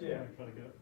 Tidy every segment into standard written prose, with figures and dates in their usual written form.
Yeah. Try to get it.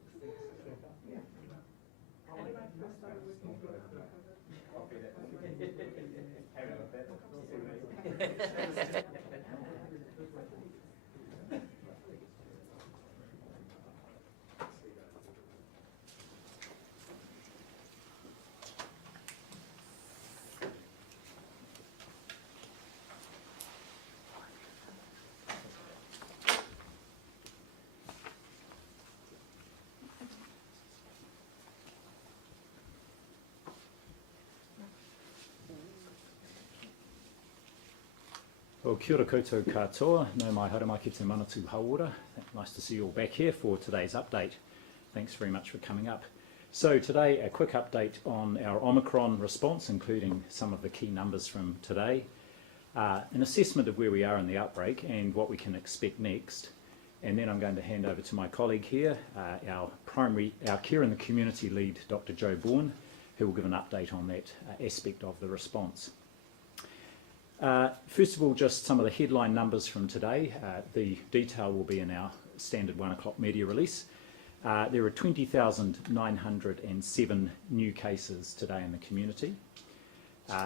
Well, kia ora koutou katoa, no mai haere ki te manatu hauora. Nice to see you all back here for today's update. Thanks very much for coming up. So today, a quick update on our Omicron response, including some of the key numbers from today, an assessment of where we are in the outbreak and what we can expect next. And then I'm going to hand over to my colleague here, our care in the community lead, Dr Joe Bourne, who will give an update on that aspect of the response. First of all, just some of the headline numbers from today. The detail will be in our standard 1 o'clock media release. There are 20,907 new cases today in the community,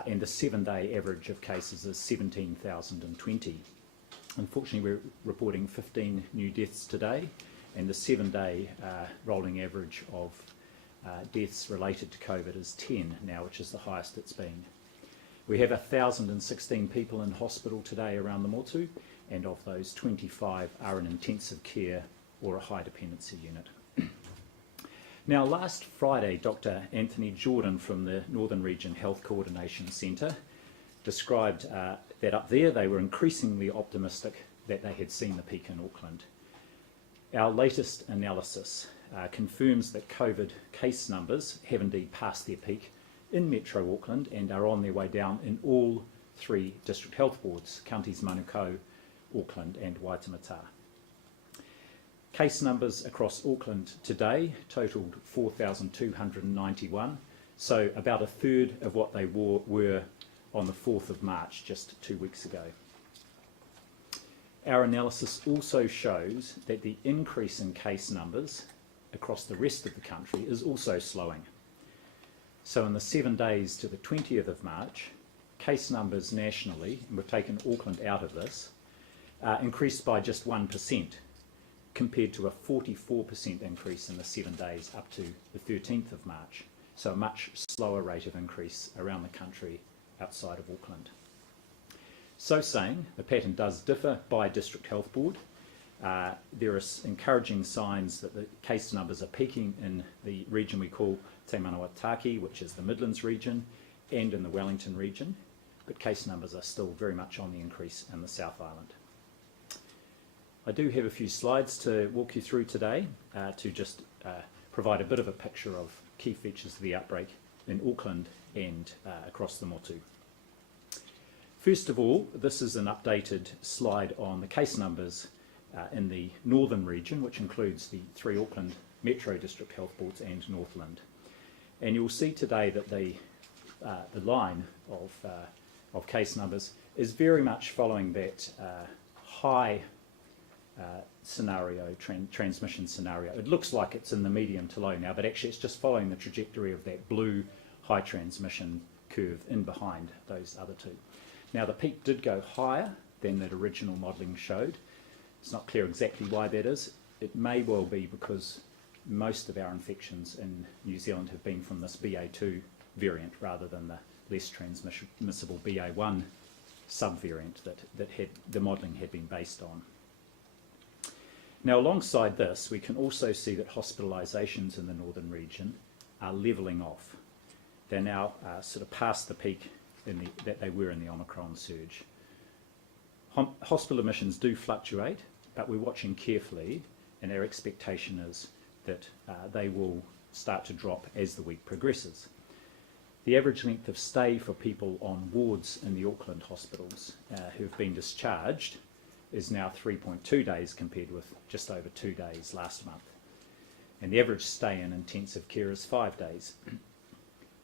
and the 7-day average of cases is 17,020. Unfortunately, we're reporting 15 new deaths today, and the 7-day rolling average of deaths related to COVID is 10 now, which is the highest it's been. We have 1,016 people in hospital today around the Motu, and of those 25 are in intensive care or a high dependency unit. Now, last Friday, Dr Anthony Jordan from the Northern Region Health Coordination Centre described that up there they were increasingly optimistic that they had seen the peak in Auckland. Our latest analysis confirms that COVID case numbers have indeed passed their peak in Metro Auckland and are on their way down in all 3 district health boards, counties Manukau, Auckland and Waitemata. Case numbers across Auckland today totalled 4,291, so about a third of what they were on the 4th of March, just 2 weeks ago. Our analysis also shows that the increase in case numbers across the rest of the country is also slowing. So in the 7 days to the 20th of March, case numbers nationally, and we've taken Auckland out of this, increased by just 1% compared to a 44% increase in the 7 days up to the 13th of March. So a much slower rate of increase around the country outside of Auckland. So saying, the pattern does differ by district health board. There are encouraging signs that the case numbers are peaking in the region we call Te Manawataki, which is the Midlands region, and in the Wellington region, but case numbers are still very much on the increase in the South Island. I do have a few slides to walk you through today to just provide a bit of a picture of key features of the outbreak in Auckland and across the Motu. First of all, this is an updated slide on the case numbers in the Northern region, which includes the 3 Auckland Metro District Health Boards and Northland. And you'll see today that the line of case numbers is very much following that high scenario, transmission scenario. It looks like it's in the medium to low now, but actually it's just following the trajectory of that blue high transmission curve in behind those other 2. Now, the peak did go higher than that original modelling showed. It's not clear exactly why that is. It may well be because most of our infections in New Zealand have been from this BA2 variant rather than the less transmissible BA1 subvariant that the modelling had been based on. Now, alongside this, we can also see that hospitalisations in the Northern region are levelling off. They're now sort of past the peak that they were in the Omicron surge. Hospital admissions do fluctuate, but we're watching carefully, and our expectation is that they will start to drop as the week progresses. The average length of stay for people on wards in the Auckland hospitals who have been discharged is now 3.2 days compared with just over 2 days last month. And the average stay in intensive care is 5 days.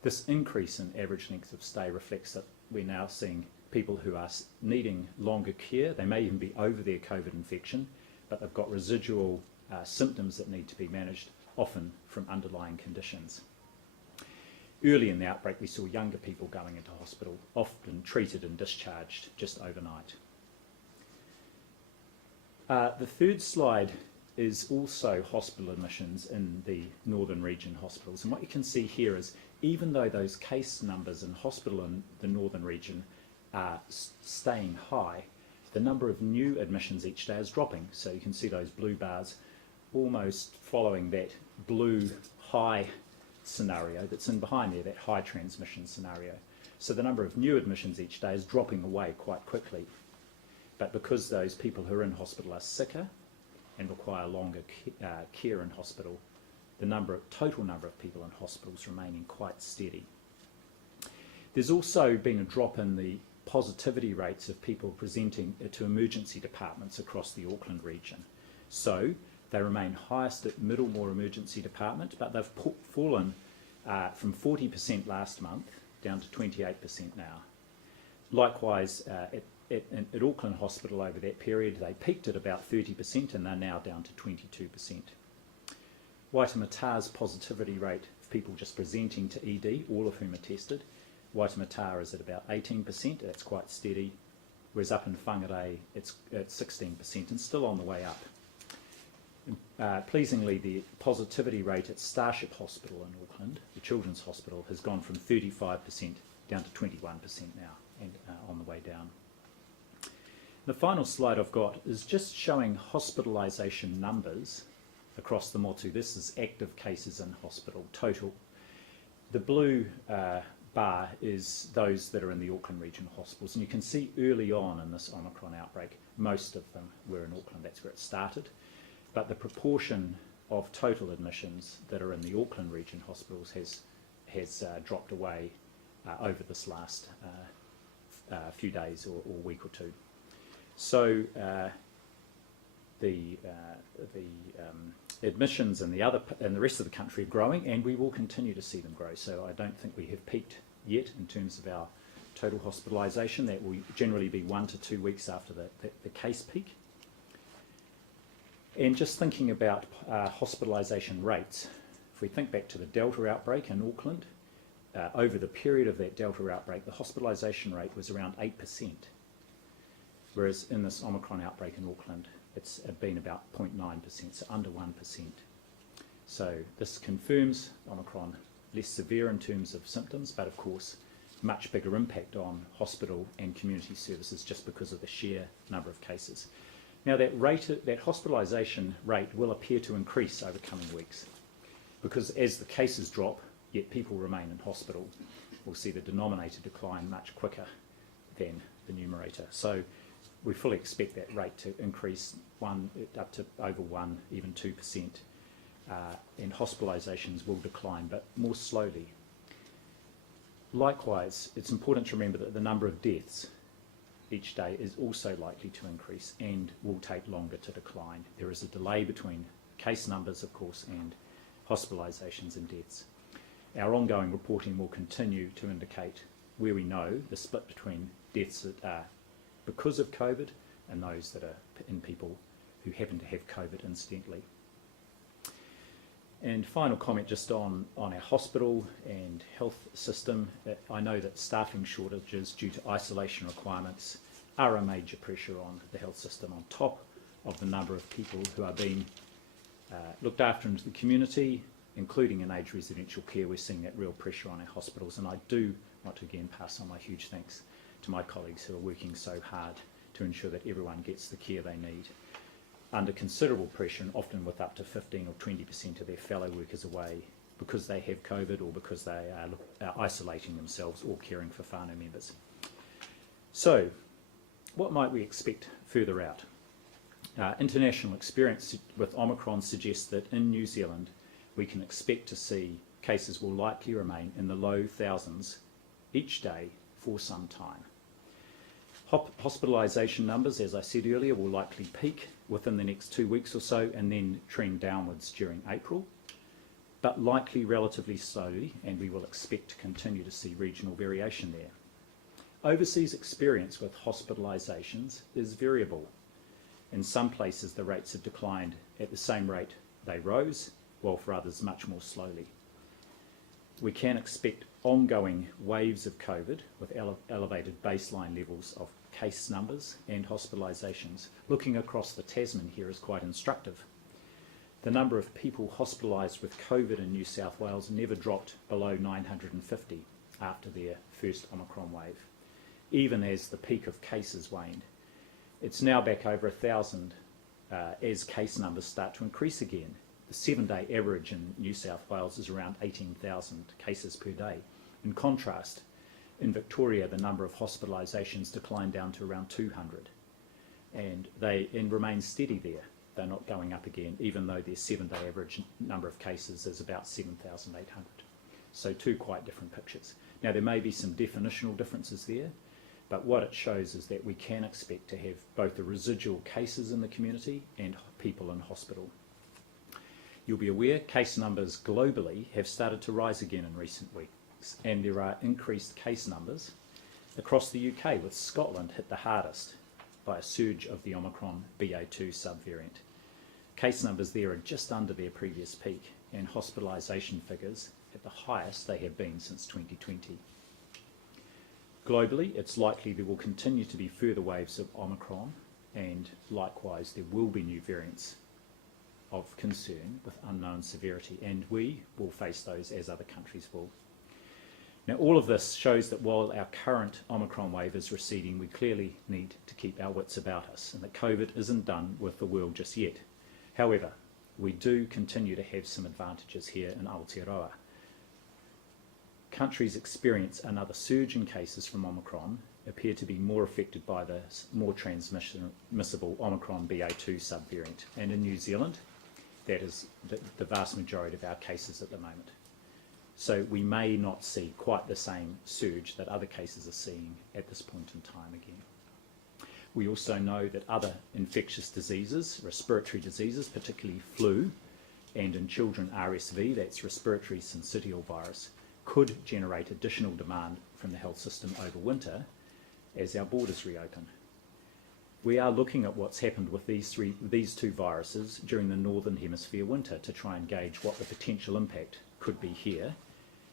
This increase in average length of stay reflects that we're now seeing people who are needing longer care. They may even be over their COVID infection, but they've got residual symptoms that need to be managed, often from underlying conditions. Early in the outbreak, we saw younger people going into hospital, often treated and discharged just overnight. The third slide is also hospital admissions in the northern region hospitals. And what you can see here is, even though those case numbers in hospital in the northern region are staying high, the number of new admissions each day is dropping. So you can see those blue bars almost following that blue high scenario that's in behind there, that high transmission scenario. So the number of new admissions each day is dropping away quite quickly. But because those people who are in hospital are sicker and require longer care in hospital, the total number of people in hospitals remaining quite steady. There's also been a drop in the positivity rates of people presenting to emergency departments across the Auckland region. So they remain highest at Middlemore Emergency Department, but they've fallen from 40% last month down to 28% now. Likewise, at Auckland Hospital over that period, they peaked at about 30% and they're now down to 22%. Waitemata's positivity rate of people just presenting to ED, all of whom are tested, Waitemata is at about 18%, that's quite steady, whereas up in Whangarei it's at 16% and still on the way up. Pleasingly, the positivity rate at Starship Hospital in Auckland, the Children's Hospital, has gone from 35% down to 21% now and on the way down. The final slide I've got is just showing hospitalisation numbers across the motu. This is active cases in hospital, total. The blue bar is those that are in the Auckland regional hospitals, and you can see early on in this Omicron outbreak, most of them were in Auckland, that's where it started. But the proportion of total admissions that are in the Auckland region hospitals has dropped away over this last few days or week or two. So the admissions in the rest of the country are growing, and we will continue to see them grow. So I don't think we have peaked yet in terms of our total hospitalisation. That will generally be 1 to 2 weeks after the case peak. And just thinking about hospitalisation rates, if we think back to the Delta outbreak in Auckland, over the period of that Delta outbreak, the hospitalisation rate was around 8%, whereas in this Omicron outbreak in Auckland, it's been about 0.9%, so under 1%. So this confirms Omicron less severe in terms of symptoms, but of course much bigger impact on hospital and community services just because of the sheer number of cases. Now that hospitalisation rate will appear to increase over coming weeks, because as the cases drop, yet people remain in hospital, we'll see the denominator decline much quicker than the numerator. So we fully expect that rate to increase up to over 1, even 2%, and hospitalisations will decline, but more slowly. Likewise, it's important to remember that the number of deaths each day is also likely to increase and will take longer to decline. There is a delay between case numbers, of course, and hospitalisations and deaths. Our ongoing reporting will continue to indicate where we know the split between deaths that are because of COVID and those that are in people who happen to have COVID incidentally. And final comment just on our hospital and health system. I know that staffing shortages due to isolation requirements are a major pressure on the health system, on top of the number of people who are being looked after into the community, including in aged residential care. We're seeing that real pressure on our hospitals, and I do want to again pass on my huge thanks to my colleagues who are working so hard to ensure that everyone gets the care they need, under considerable pressure and often with up to 15 or 20% of their fellow workers away because they have COVID or because they are isolating themselves or caring for whānau members. So, what might we expect further out? International experience with Omicron suggests that in New Zealand we can expect to see cases will likely remain in the low thousands each day for some time. Hospitalisation numbers, as I said earlier, will likely peak within the next 2 weeks or so and then trend downwards during April, but likely relatively slowly, and we will expect to continue to see regional variation there. Overseas experience with hospitalisations is variable. In some places, the rates have declined at the same rate they rose, while for others much more slowly. We can expect ongoing waves of COVID with elevated baseline levels of case numbers and hospitalisations. Looking across the Tasman here is quite instructive. The number of people hospitalised with COVID in New South Wales never dropped below 950 after their first Omicron wave, even as the peak of cases waned. It's now back over 1,000 as case numbers start to increase again. The 7-day average in New South Wales is around 18,000 cases per day. In contrast, in Victoria, the number of hospitalisations declined down to around 200, and remain steady there. They're not going up again, even though their 7-day average number of cases is about 7,800. So two quite different pictures. Now, there may be some definitional differences there, but what it shows is that we can expect to have both the residual cases in the community and people in hospital. You'll be aware case numbers globally have started to rise again in recent weeks, and there are increased case numbers across the UK, with Scotland hit the hardest by a surge of the Omicron BA2 subvariant. Case numbers there are just under their previous peak, and hospitalisation figures at the highest they have been since 2020. Globally, it's likely there will continue to be further waves of Omicron, and likewise there will be new variants of concern with unknown severity, and we will face those as other countries will. Now, all of this shows that while our current Omicron wave is receding, we clearly need to keep our wits about us, and that COVID isn't done with the world just yet. However, we do continue to have some advantages here in Aotearoa. Countries experience another surge in cases from Omicron appear to be more affected by the more transmissible Omicron BA2 subvariant, and in New Zealand, that is the vast majority of our cases at the moment. So we may not see quite the same surge that other cases are seeing at this point in time again. We also know that other infectious diseases, respiratory diseases, particularly flu, and in children RSV, that's respiratory syncytial virus, could generate additional demand from the health system over winter as our borders reopen. We are looking at what's happened with these two viruses during the Northern Hemisphere winter to try and gauge what the potential impact could be here.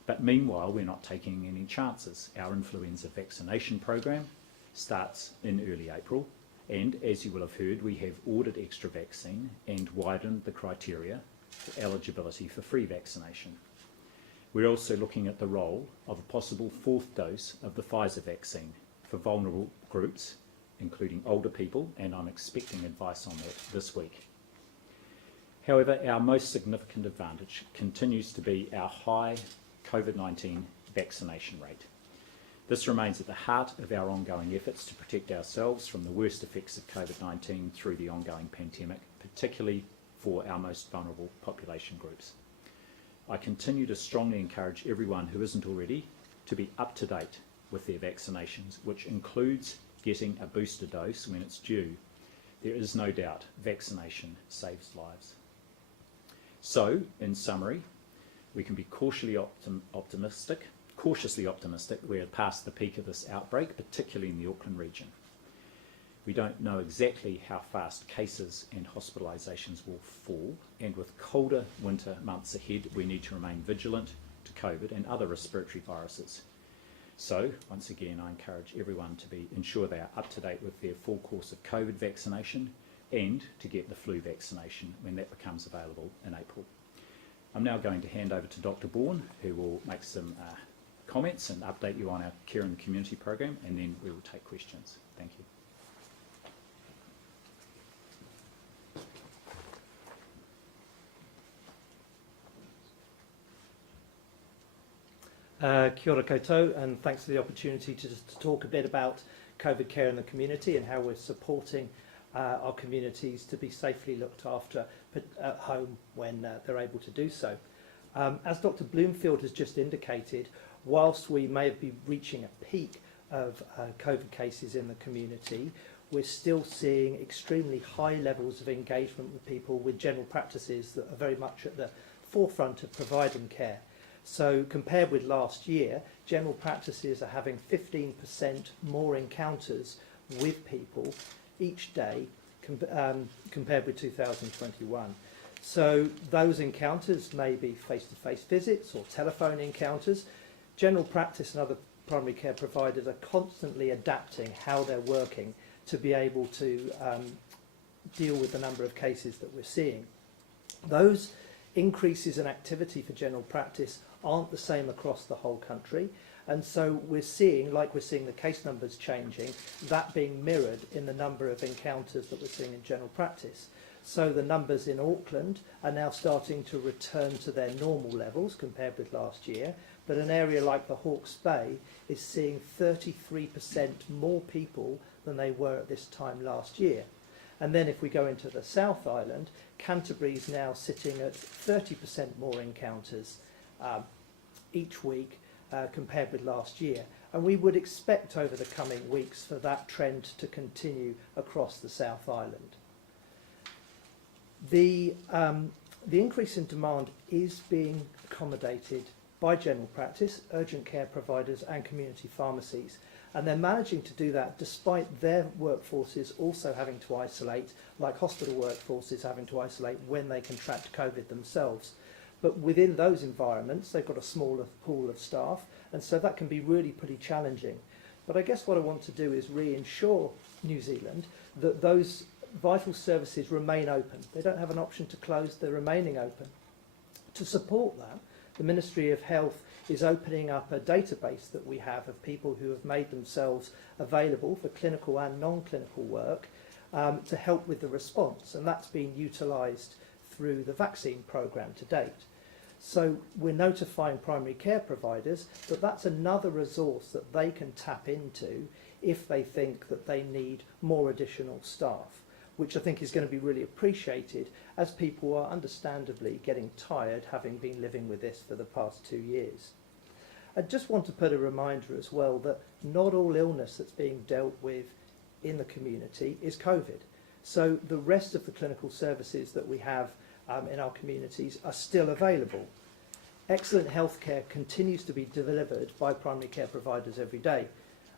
But meanwhile, we're not taking any chances. Our influenza vaccination program starts in early April, and as you will have heard, we have ordered extra vaccine and widened the criteria for eligibility for free vaccination. We're also looking at the role of a possible 4th dose of the Pfizer vaccine for vulnerable groups, including older people, and I'm expecting advice on that this week. However, our most significant advantage continues to be our high COVID-19 vaccination rate. This remains at the heart of our ongoing efforts to protect ourselves from the worst effects of COVID-19 through the ongoing pandemic, particularly for our most vulnerable population groups. I continue to strongly encourage everyone who isn't already to be up to date with their vaccinations, which includes getting a booster dose when it's due. There is no doubt vaccination saves lives. So, in summary, we can be cautiously optimistic we're past the peak of this outbreak, particularly in the Auckland region. We don't know exactly how fast cases and hospitalisations will fall, and with colder winter months ahead, we need to remain vigilant to COVID and other respiratory viruses. So, once again, I encourage everyone to ensure they are up to date with their full course of COVID vaccination and to get the flu vaccination when that becomes available in April. I'm now going to hand over to Dr Bourne, who will make some comments and update you on our Care in the Community program, and then we will take questions. Thank you. Kia ora koutou, and thanks for the opportunity to talk a bit about COVID care in the community and how we're supporting our communities to be safely looked after at home when they're able to do so. As Dr Bloomfield has just indicated, whilst we may be reaching a peak of COVID cases in the community, we're still seeing extremely high levels of engagement with people with general practices that are very much at the forefront of providing care. So compared with last year, general practices are having 15% more encounters with people each day compared with 2021. So those encounters may be face-to-face visits or telephone encounters. General practice and other primary care providers are constantly adapting how they're working to be able to deal with the number of cases that we're seeing. Those increases in activity for general practice aren't the same across the whole country, and so we're seeing the case numbers changing, that being mirrored in the number of encounters that we're seeing in general practice. So the numbers in Auckland are now starting to return to their normal levels compared with last year, but an area like the Hawke's Bay is seeing 33% more people than they were at this time last year. And then if we go into the South Island, Canterbury is now sitting at 30% more encounters each week compared with last year. And we would expect over the coming weeks for that trend to continue across the South Island. The increase in demand is being accommodated by general practice, urgent care providers and community pharmacies. And they're managing to do that despite their workforces also having to isolate, like hospital workforces having to isolate when they contract COVID themselves. But within those environments, they've got a smaller pool of staff, and so that can be really pretty challenging. But I guess what I want to do is reassure New Zealand that those vital services remain open. They don't have an option to close, they're remaining open. To support that, the Ministry of Health is opening up a database that we have of people who have made themselves available for clinical and non-clinical work to help with the response, and that's been utilised through the vaccine programme to date. So we're notifying primary care providers that that's another resource that they can tap into if they think that they need more additional staff, which I think is going to be really appreciated as people are understandably getting tired having been living with this for the past 2 years. I just want to put a reminder as well that not all illness that's being dealt with in the community is COVID. So the rest of the clinical services that we have in our communities are still available. Excellent healthcare continues to be delivered by primary care providers every day.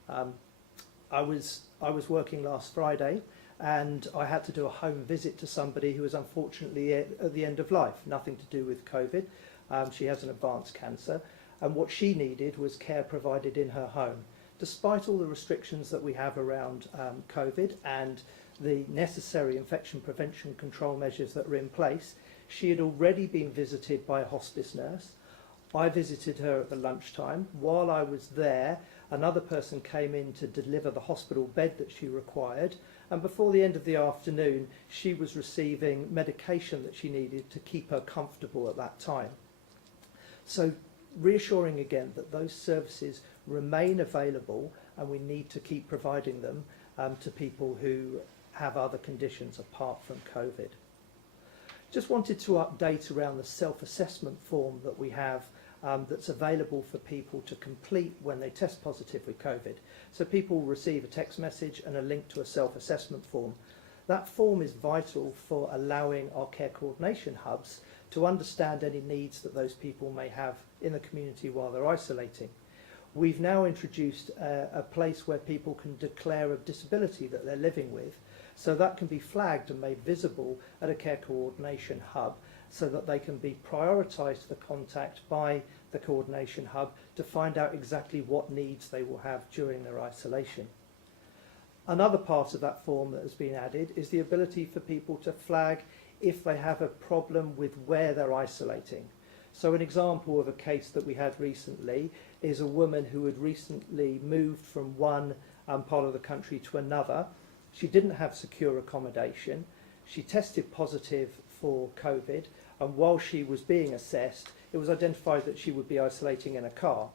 I was working last Friday, and I had to do a home visit to somebody who was unfortunately at the end of life, nothing to do with COVID. She has an advanced cancer, and what she needed was care provided in her home. Despite all the restrictions that we have around COVID and the necessary infection prevention control measures that are in place, she had already been visited by a hospice nurse. I visited her at the lunchtime. While I was there, another person came in to deliver the hospital bed that she required, and before the end of the afternoon she was receiving medication that she needed to keep her comfortable at that time. So reassuring again that those services remain available and we need to keep providing them to people who have other conditions apart from COVID. Just wanted to update around the self-assessment form that we have that's available for people to complete when they test positive with COVID. So people receive a text message and a link to a self-assessment form. That form is vital for allowing our care coordination hubs to understand any needs that those people may have in the community while they're isolating. We've now introduced a place where people can declare a disability that they're living with, so that can be flagged and made visible at a care coordination hub so that they can be prioritised for contact by the coordination hub to find out exactly what needs they will have during their isolation. Another part of that form that has been added is the ability for people to flag if they have a problem with where they're isolating. So an example of a case that we had recently is a woman who had recently moved from one part of the country to another. She didn't have secure accommodation. She tested positive for COVID, and while she was being assessed, it was identified that she would be isolating in a car.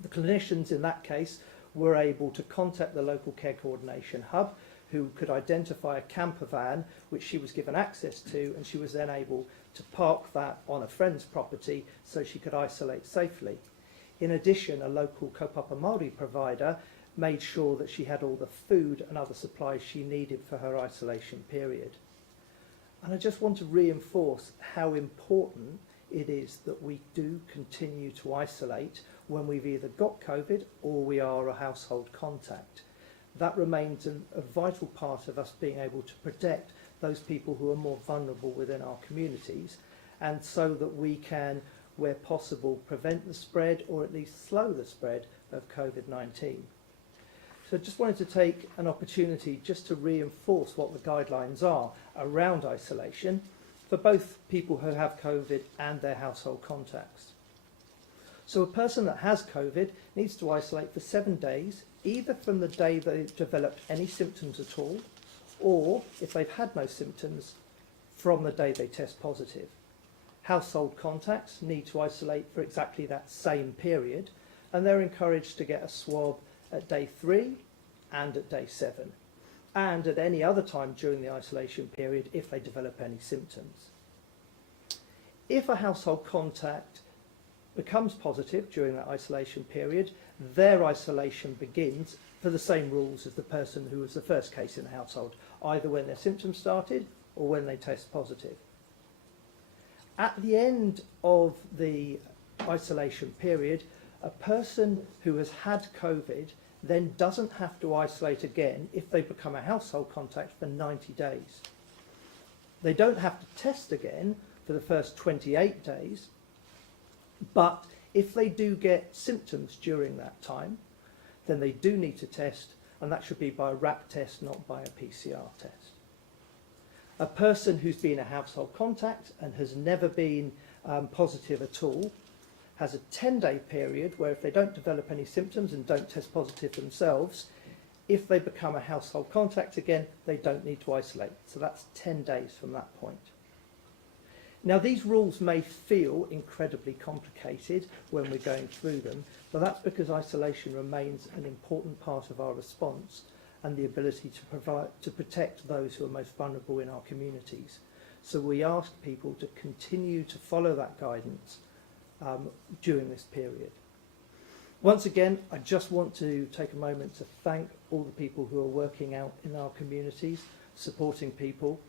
The clinicians in that case were able to contact the local care coordination hub, who could identify a camper van which she was given access to, and she was then able to park that on a friend's property so she could isolate safely. In addition, a local kaupapa Māori provider made sure that she had all the food and other supplies she needed for her isolation period. And I just want to reinforce how important it is that we do continue to isolate when we've either got COVID or we are a household contact. that remains a vital part of us being able to protect those people who are more vulnerable within our communities, and so that we can, where possible, prevent the spread or at least slow the spread of COVID-19. So just wanted to take an opportunity just to reinforce what the guidelines are around isolation for both people who have COVID and their household contacts. So a person that has COVID needs to isolate for 7 days, either from the day they've developed any symptoms at all, or if they've had no symptoms, from the day they test positive. Household contacts need to isolate for exactly that same period, and they're encouraged to get a swab at day 3 and at day 7, and at any other time during the isolation period if they develop any symptoms. If a household contact becomes positive during that isolation period, their isolation begins for the same rules as the person who was the first case in the household, either when their symptoms started or when they test positive. At the end of the isolation period, a person who has had COVID then doesn't have to isolate again if they become a household contact for 90 days. They don't have to test again for the first 28 days, but if they do get symptoms during that time, then they do need to test, and that should be by a RAP test, not by a PCR test. A person who's been a household contact and has never been positive at all has a 10-day period where if they don't develop any symptoms and don't test positive themselves, if they become a household contact again, they don't need to isolate. So that's 10 days from that point. Now, these rules may feel incredibly complicated when we're going through them, but that's because isolation remains an important part of our response and the ability to protect those who are most vulnerable in our communities. So we ask people to continue to follow that guidance during this period. Once again, I just want to take a moment to thank all the people who are working out in our communities, supporting people,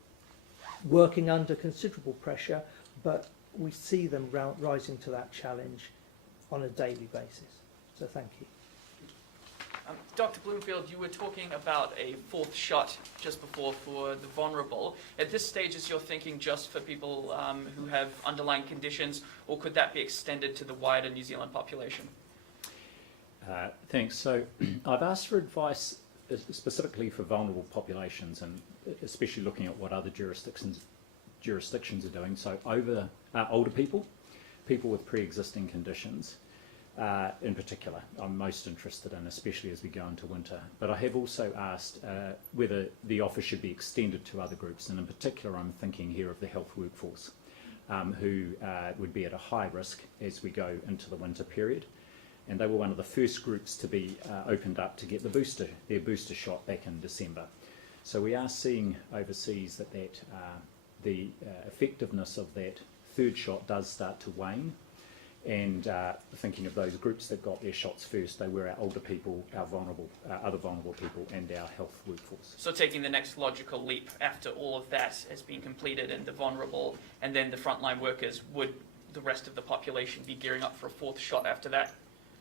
working under considerable pressure, but we see them rising to that challenge on a daily basis. So thank you. Dr. Bloomfield, you were talking about a 4th shot just before for the vulnerable. At this stage, is your thinking just for people who have underlying conditions, or could that be extended to the wider New Zealand population? Thanks. So I've asked for advice specifically for vulnerable populations, and especially looking at what other jurisdictions are doing. So older people, people with pre-existing conditions, in particular, I'm most interested in, especially as we go into winter. But I have also asked whether the offer should be extended to other groups, and in particular I'm thinking here of the health workforce, who would be at a high risk as we go into the winter period. And they were one of the first groups to be opened up to get their booster shot back in December. So we are seeing overseas that the effectiveness of that 3rd shot does start to wane. And thinking of those groups that got their shots first, they were our older people, our other vulnerable people, and our health workforce. So taking the next logical leap after all of that has been completed and the vulnerable and then the frontline workers, would the rest of the population be gearing up for a 4th shot after that?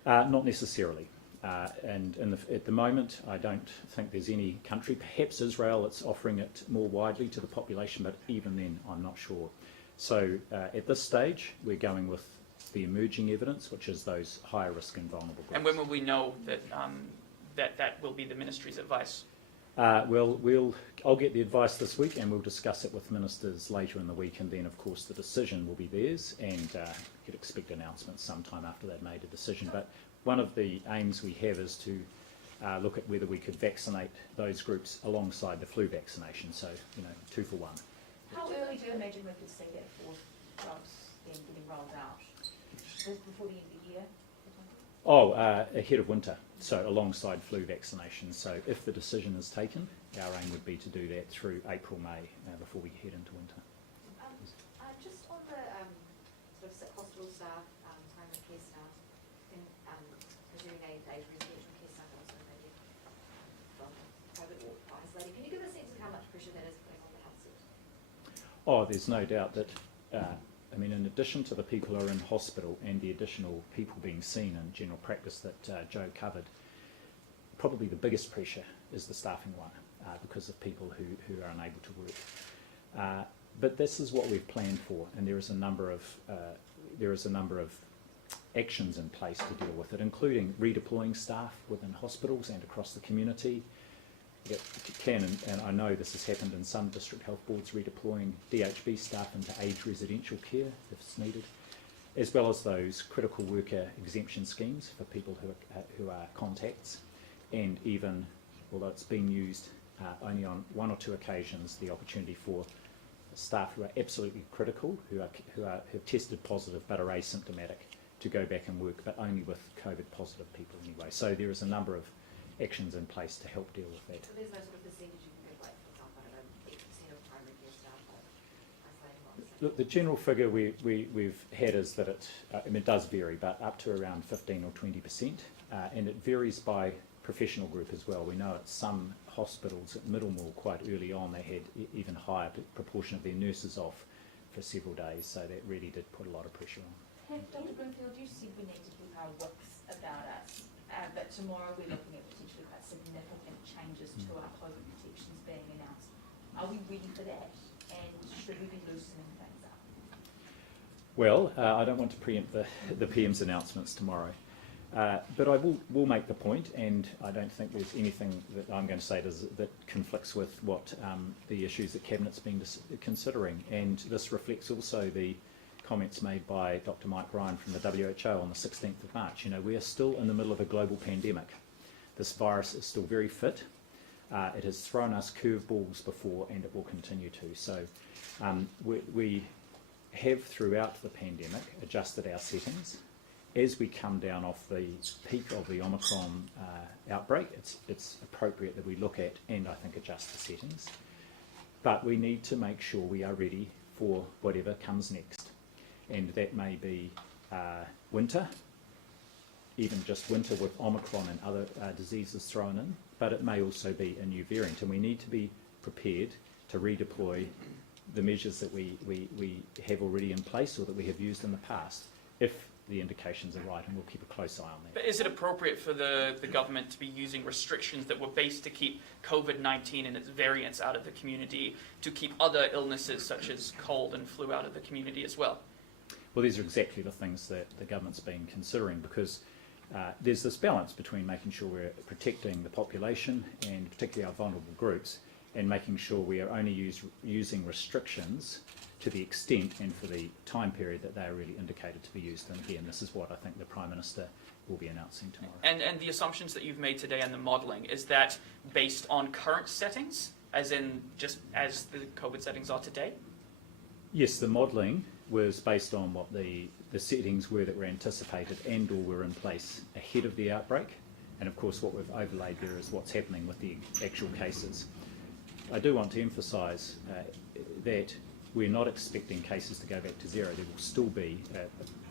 Not necessarily. And at the moment, I don't think there's any country, perhaps Israel, that's offering it more widely to the population, but even then, I'm not sure. So at this stage, we're going with the emerging evidence, which is those higher risk and vulnerable groups. And when will we know that that will be the Ministry's advice? I'll get the advice this week, and we'll discuss it with ministers later in the week, and then of course the decision will be theirs, and you could expect announcements sometime after they've made a decision. But one of the aims we have is to look at whether we could vaccinate those groups alongside the flu vaccination, so 2 for 1. How early do you imagine we could see that 4th drugs then getting rolled out? Before the end of the year? Ahead of winter, so alongside flu vaccination. So if the decision is taken, our aim would be to do that through April, May, before we head into winter. Just on the sort of hospital staff, primary care staff, and presuming they residential care staff, also maybe from COVID or isolating, can you give a sense of how much pressure that is putting on the health sector? There's no doubt that in addition to the people who are in hospital and the additional people being seen in general practice that Joe covered, probably the biggest pressure is the staffing one, because of people who are unable to work. But this is what we've planned for, and there is a number of actions in place to deal with it, including redeploying staff within hospitals and across the community. It can, and I know this has happened in some district health boards, redeploying DHB staff into aged residential care if it's needed, as well as those critical worker exemption schemes for people who are contacts, and even, although it's been used only on 1 or 2 occasions, the opportunity for staff who are absolutely critical, who have tested positive but are asymptomatic, to go back and work, but only with COVID positive people anyway. So there is a number of actions in place to help deal with that. So there's no sort of percentage you can give, like, for example, I don't know, X% of primary care staff are isolating on the Look, the general figure we've had is that it does vary, but up to around 15 or 20%, and it varies by professional group as well. We know at some hospitals at Middlemore quite early on they had even higher proportion of their nurses off for several days, so that really did put a lot of pressure on. Dr Bloomfield, you said we need to keep our wits about us, but tomorrow we're looking at potentially quite significant changes to our COVID protections being announced. Are we ready for that? And should we be loosening things up? Well, I don't want to preempt the PM's announcements tomorrow, but I will make the point, and I don't think there's anything that I'm going to say that conflicts with what the issues that Cabinet's been considering, and this reflects also the comments made by Dr Mike Ryan from the WHO on the 16th of March. You know, we are still in the middle of a global pandemic. This virus is still very fit. It has thrown us curveballs before, and it will continue to. So we have, throughout the pandemic, adjusted our settings. As we come down off the peak of the Omicron outbreak, it's appropriate that we look at and I think adjust the settings. But we need to make sure we are ready for whatever comes next. And that may be winter, even just winter with Omicron and other diseases thrown in, but it may also be a new variant, and we need to be prepared to redeploy the measures that we have already in place or that we have used in the past, if the indications are right, and we'll keep a close eye on that. But is it appropriate for the government to be using restrictions that were based to keep COVID-19 and its variants out of the community, to keep other illnesses such as cold and flu out of the community as well? Well, these are exactly the things that the government's been considering, because there's this balance between making sure we're protecting the population and particularly our vulnerable groups, and making sure we are only using restrictions to the extent and for the time period that they are really indicated to be used. And again, this is what I think the Prime Minister will be announcing tomorrow. And the assumptions that you've made today and the modelling, is that based on current settings, as in just as the COVID settings are today? Yes, the modelling was based on what the settings were that were anticipated and or were in place ahead of the outbreak. And of course what we've overlaid there is what's happening with the actual cases. I do want to emphasise that we're not expecting cases to go back to zero. There will still be a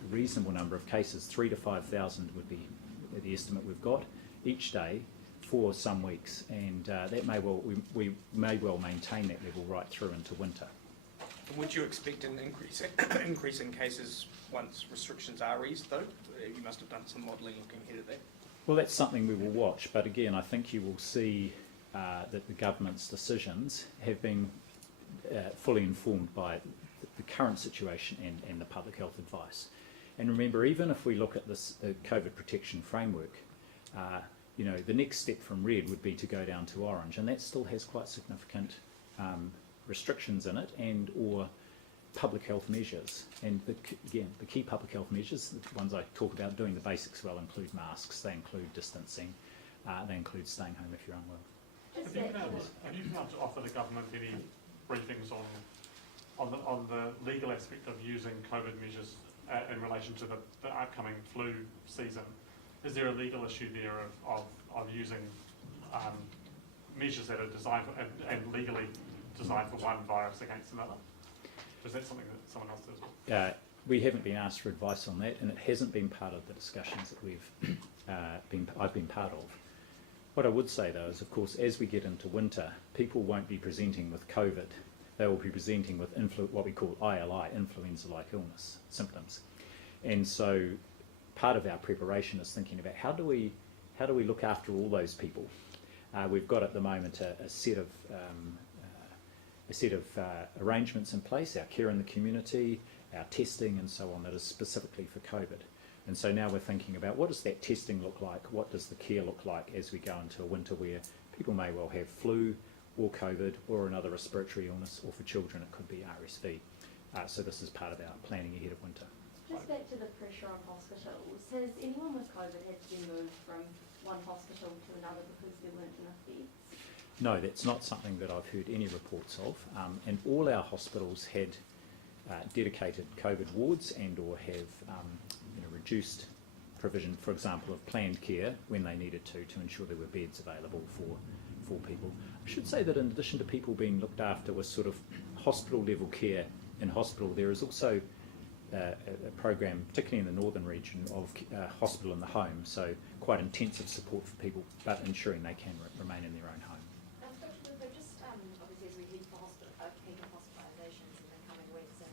reasonable number of cases. 3,000 to 5,000 would be the estimate we've got each day for some weeks, and that may well we may well maintain that level right through into winter. Would you expect an increase in cases once restrictions are eased, though? You must have done some modelling looking ahead at that. Well, that's something we will watch, but again, I think you will see that the government's decisions have been fully informed by the current situation and the public health advice. And remember, even if we look at this COVID protection framework, you know, the next step from red would be to go down to orange, and that still has quite significant restrictions in it and or public health measures. And again, the key public health measures, the ones I talk about doing the basics well, include masks, they include distancing, they include staying home if you're unwell. Have you been able to offer the government any briefings on the legal aspect of using COVID measures in relation to the upcoming flu season? Is there a legal issue there of using measures that are designed for, and legally designed for one virus against another? Is that something that someone else does? We haven't been asked for advice on that, and it hasn't been part of the discussions that I've been part of. What I would say though is, of course, as we get into winter, people won't be presenting with COVID. They will be presenting with what we call ILI, influenza-like illness symptoms. And so part of our preparation is thinking about how do we look after all those people We've got at the moment a set of arrangements in place, our care in the community, our testing and so on, that is specifically for COVID. And so now we're thinking about what does that testing look like, what does the care look like as we go into a winter where people may well have flu or COVID or another respiratory illness, or for children it could be RSV. So this is part of our planning ahead of winter. Just back to the pressure on hospitals, has anyone with COVID had to be moved from one hospital to another because there weren't enough beds? No, that's not something that I've heard any reports of, and all our hospitals had dedicated COVID wards and or have reduced provision, for example, of planned care when they needed to ensure there were beds available for people. I should say that in addition to people being looked after with sort of hospital level care in hospital, there is also a program, particularly in the northern region, of hospital in the home, so quite intensive support for people, but ensuring they can remain in their own home. Dr. Bourne, just obviously as we head for peak of hospitalisations in the coming weeks and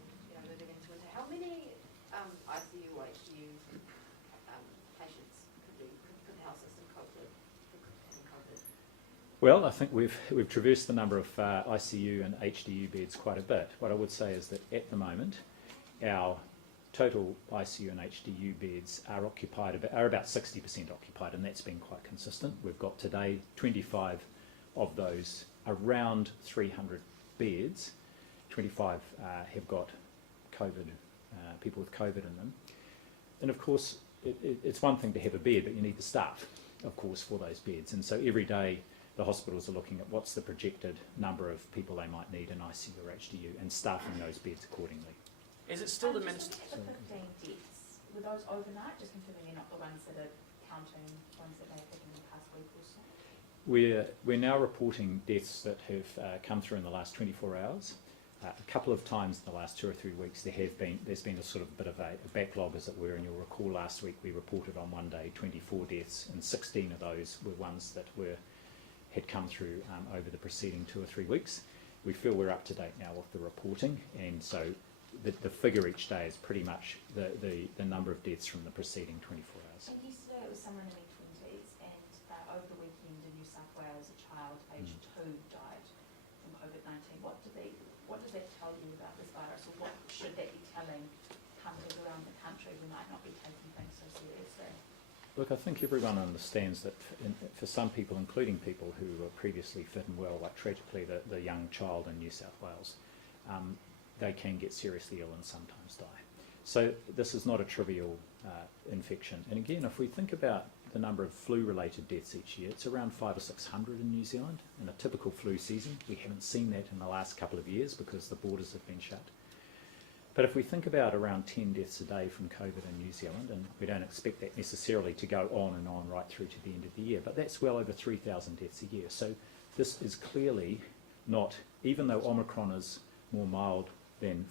moving into winter, how many ICU or HDU patients could the health system cope with having COVID? Well, I think we've traversed the number of ICU and HDU beds quite a bit. What I would say is that at the moment, our total ICU and HDU beds are about 60% occupied, and that's been quite consistent. We've got today 25 of those, around 300 beds. 25 have got COVID, people with COVID in them. And of course, it's one thing to have a bed, but you need the staff, of course, for those beds. And so every day the hospitals are looking at what's the projected number of people they might need in ICU or HDU and staffing those beds accordingly. Is it still the Just minister? looking at the 15 deaths, were those overnight? Just confirming they're not the ones that are counting ones that they've taken in the past week or so? We're now reporting deaths that have come through in the last 24 hours. A couple of times in the last 2 or 3 weeks there's been a sort of bit of a backlog, as it were, and you'll recall last week we reported on one day 24 deaths, and 16 of those were ones that had come through over the preceding 2 or 3 weeks. We feel we're up to date now with the reporting, and so the figure each day is pretty much the number of deaths from the preceding 24 hours. And yesterday it was someone in their 20s, and over the weekend in New South Wales, a child aged 2 died from COVID-19. What does that tell you about this virus, or what should that be telling punters around the country who might not be taking things so seriously? Look, I think everyone understands that for some people, including people who were previously fit and well, like tragically the young child in New South Wales, they can get seriously ill and sometimes die. So this is not a trivial infection. And again, if we think about the number of flu-related deaths each year, it's around 500 or 600 in New Zealand in a typical flu season. We haven't seen that in the last couple of years because the borders have been shut. But if we think about around 10 deaths a day from COVID in New Zealand, and we don't expect that necessarily to go on and on right through to the end of the year, but that's well over 3,000 deaths a year. So this is clearly not, even though Omicron is more mild than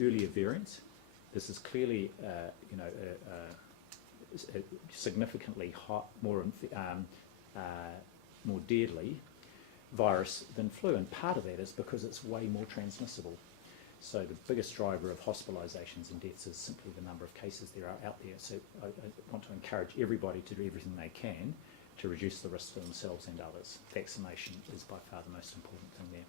earlier variants, this is clearly a significantly more deadly virus than flu, and part of that is because it's way more transmissible. So the biggest driver of hospitalisations and deaths is simply the number of cases there are out there. So I want to encourage everybody to do everything they can to reduce the risk for themselves and others. Vaccination is by far the most important thing there.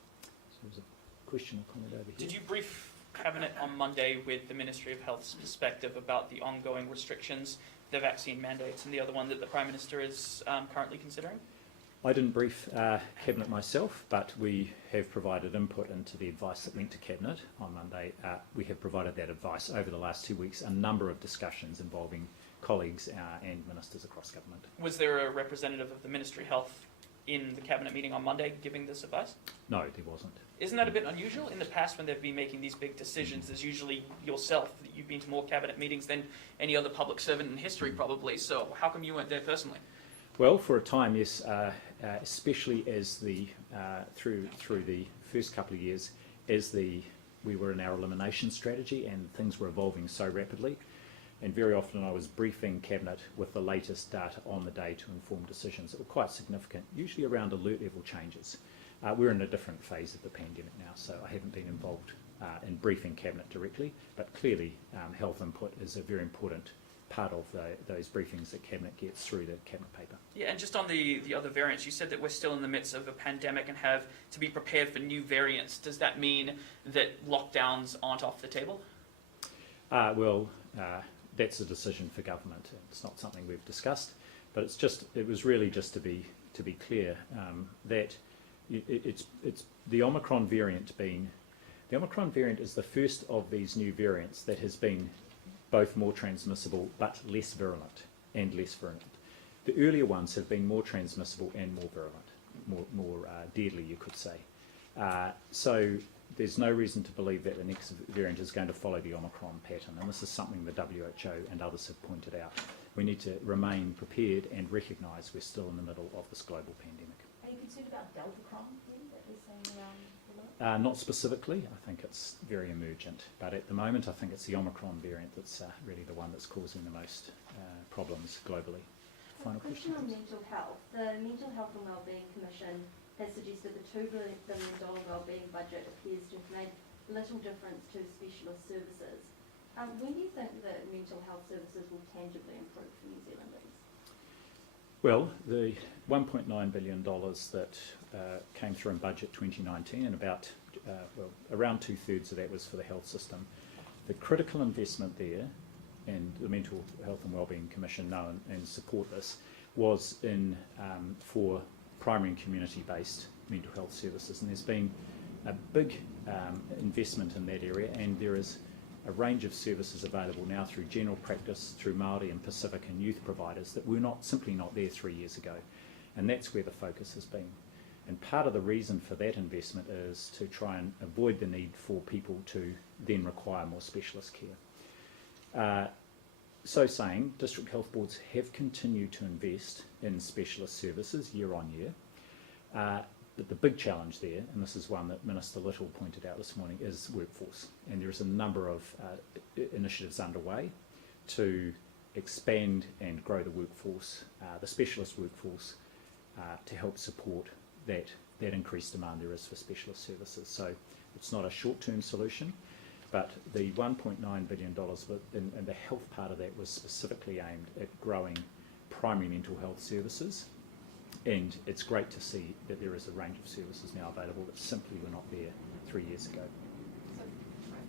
So there's a question or comment over here. Did you brief Cabinet on Monday with the Ministry of Health's perspective about the ongoing restrictions, the vaccine mandates, and the other one that the Prime Minister is currently considering? I didn't brief Cabinet myself, but we have provided input into the advice that went to Cabinet on Monday. We have provided that advice over the last 2 weeks, a number of discussions involving colleagues and ministers across government. Was there a representative of the Ministry of Health in the Cabinet meeting on Monday giving this advice? No, there wasn't. Isn't that a bit unusual? In the past, when they've been making these big decisions, there's usually yourself. You've been to more Cabinet meetings than any other public servant in history, probably. So how come you weren't there personally? Well, for a time, yes, especially as through the first couple of years, as we were in our elimination strategy and things were evolving so rapidly, and very often I was briefing Cabinet with the latest data on the day to inform decisions that were quite significant, usually around alert level changes. We're in a different phase of the pandemic now, so I haven't been involved in briefing Cabinet directly, but clearly health input is a very important part of those briefings that Cabinet gets through the Cabinet paper. Yeah, and just on the other variants, you said that we're still in the midst of a pandemic and have to be prepared for new variants. Does that mean that lockdowns aren't off the table? That's a decision for government. It's not something we've discussed, but it was really just to be clear that it's the Omicron variant the Omicron variant is the first of these new variants that has been both more transmissible but less virulent and less virulent. The earlier ones have been more transmissible and more virulent, more deadly, you could say. So there's no reason to believe that the next variant is going to follow the Omicron pattern, and this is something the WHO and others have pointed out. We need to remain prepared and recognise we're still in the middle of this global pandemic. Are you concerned about Deltacron that we're seeing around the world? Not specifically. I think it's very emergent, but at the moment I think it's the Omicron variant that's really the one that's causing the most problems globally. Final question. On mental health. The Mental Health and Wellbeing Commission has suggested the $2 billion wellbeing budget appears to have made little difference to specialist services. When do you think that mental health services will tangibly improve for New Zealanders? Well, the $1.9 billion that came through in budget 2019, and around 2/3 of that was for the health system. The critical investment there, and the Mental Health and Wellbeing Commission know and support this, was in for primary and community-based mental health services, and there's been a big investment in that area, and there is a range of services available now through general practice, through Māori and Pacific and youth providers that were simply not there 3 years ago, and that's where the focus has been. And part of the reason for that investment is to try and avoid the need for people to then require more specialist care. So saying, district health boards have continued to invest in specialist services year on year, but the big challenge there, and this is one that Minister Little pointed out this morning, is workforce. And there is a number of initiatives underway to expand and grow the workforce, the specialist workforce, to help support that increased demand there is for specialist services. So it's not a short-term solution, but the $1.9 billion and the health part of that was specifically aimed at growing primary mental health services, and it's great to see that there is a range of services now available that simply were not there 3 years ago.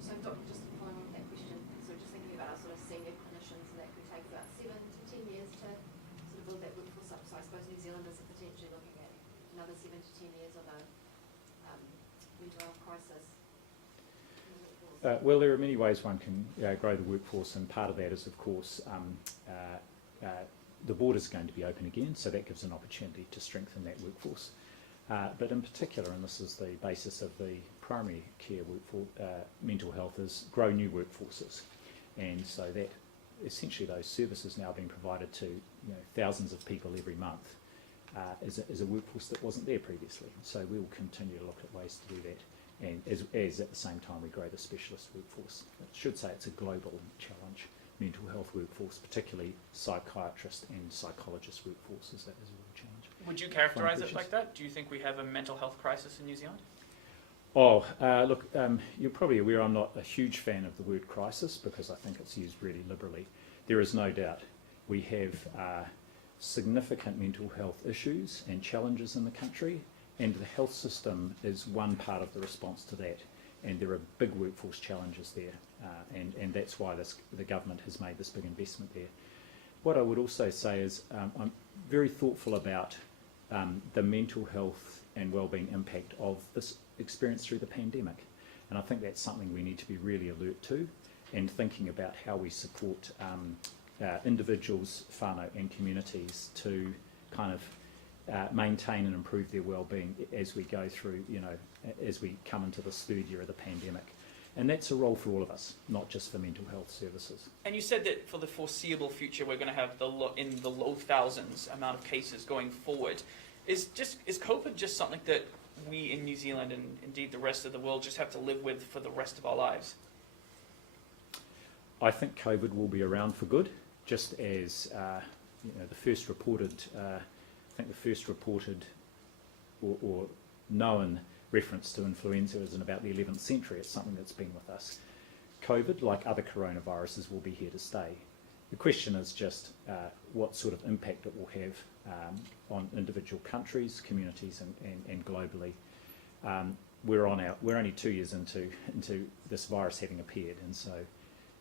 So Doctor, just following on that question, so just thinking about our sort of senior clinicians, and that could take about 7 to 10 years to sort of build that workforce up. So I suppose New Zealanders are potentially looking at another 7 to 10 years of a mental health crisis. Well, there are many ways one can grow the workforce, and part of that is, of course, the border's going to be open again, so that gives an opportunity to strengthen that workforce. But in particular, and this is the basis of the primary care workforce, mental health, is grow new workforces. And so that essentially those services now being provided to thousands of people every month is a workforce that wasn't there previously. So we will continue to look at ways to do that, and as at the same time we grow the specialist workforce. I should say it's a global challenge. Mental health workforce, particularly psychiatrist and psychologist workforces, that is a real challenge. Would you characterise it like that? Do you think we have a mental health crisis in New Zealand? Look, you're probably aware I'm not a huge fan of the word crisis because I think it's used really liberally. There is no doubt we have significant mental health issues and challenges in the country, and the health system is one part of the response to that, and there are big workforce challenges there, and that's why the government has made this big investment there. What I would also say is I'm very thoughtful about the mental health and wellbeing impact of this experience through the pandemic, and I think that's something we need to be really alert to, and thinking about how we support individuals, whānau and communities to kind of maintain and improve their well-being as we go through, as we come into this third year of the pandemic. And that's a role for all of us, not just for mental health services. And you said that for the foreseeable future we're going to have in the low thousands amount of cases going forward. Is COVID just something that we in New Zealand and indeed the rest of the world just have to live with for the rest of our lives? I think COVID will be around for good, just as the first reported or known reference to influenza is in about the 11th century. It's something that's been with us. COVID, like other coronaviruses, will be here to stay. The question is just what sort of impact it will have on individual countries, communities, and globally. We're only 2 years into this virus having appeared, and so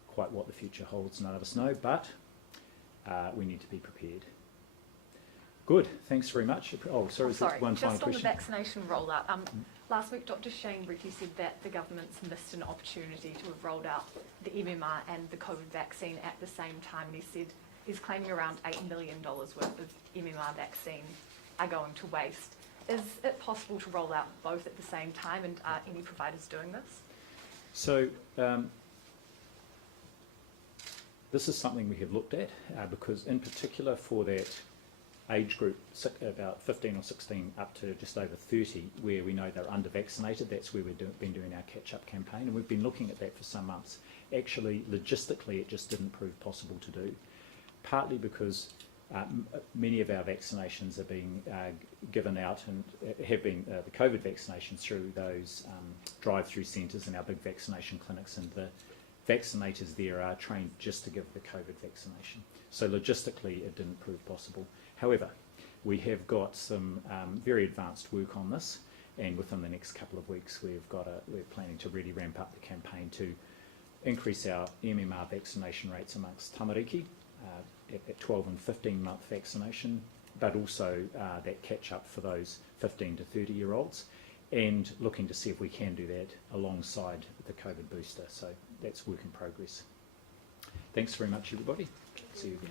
quite what the future holds, none of us know, but we need to be prepared. Good, thanks very much. Oh, sorry, Sorry, one final just on the question. vaccination rollout. Last week, Dr. Shane Ritchie said that the government's missed an opportunity to have rolled out the MMR and the COVID vaccine at the same time, and he said he's claiming around $8 million worth of MMR vaccine are going to waste. Is it possible to roll out both at the same time, and are any providers doing this? So this is something we have looked at because in particular for that age group, about 15 or 16 up to just over 30, where we know they're under-vaccinated, that's where we've been doing our catch-up campaign, and we've been looking at that for some months. Actually, logistically, it just didn't prove possible to do, partly because many of our vaccinations are being given out and have been the COVID vaccinations through those drive-through centres and our big vaccination clinics, and the vaccinators there are trained just to give the COVID vaccination. So logistically, it didn't prove possible. However, we have got some very advanced work on this, and within the next couple of weeks, we're planning to really ramp up the campaign to increase our MMR vaccination rates amongst tamariki at 12 and 15 month vaccination, but also that catch up for those 15 to 30-year-olds, and looking to see if we can do that alongside the COVID booster. So that's work in progress. Thanks very much, everybody. See you again.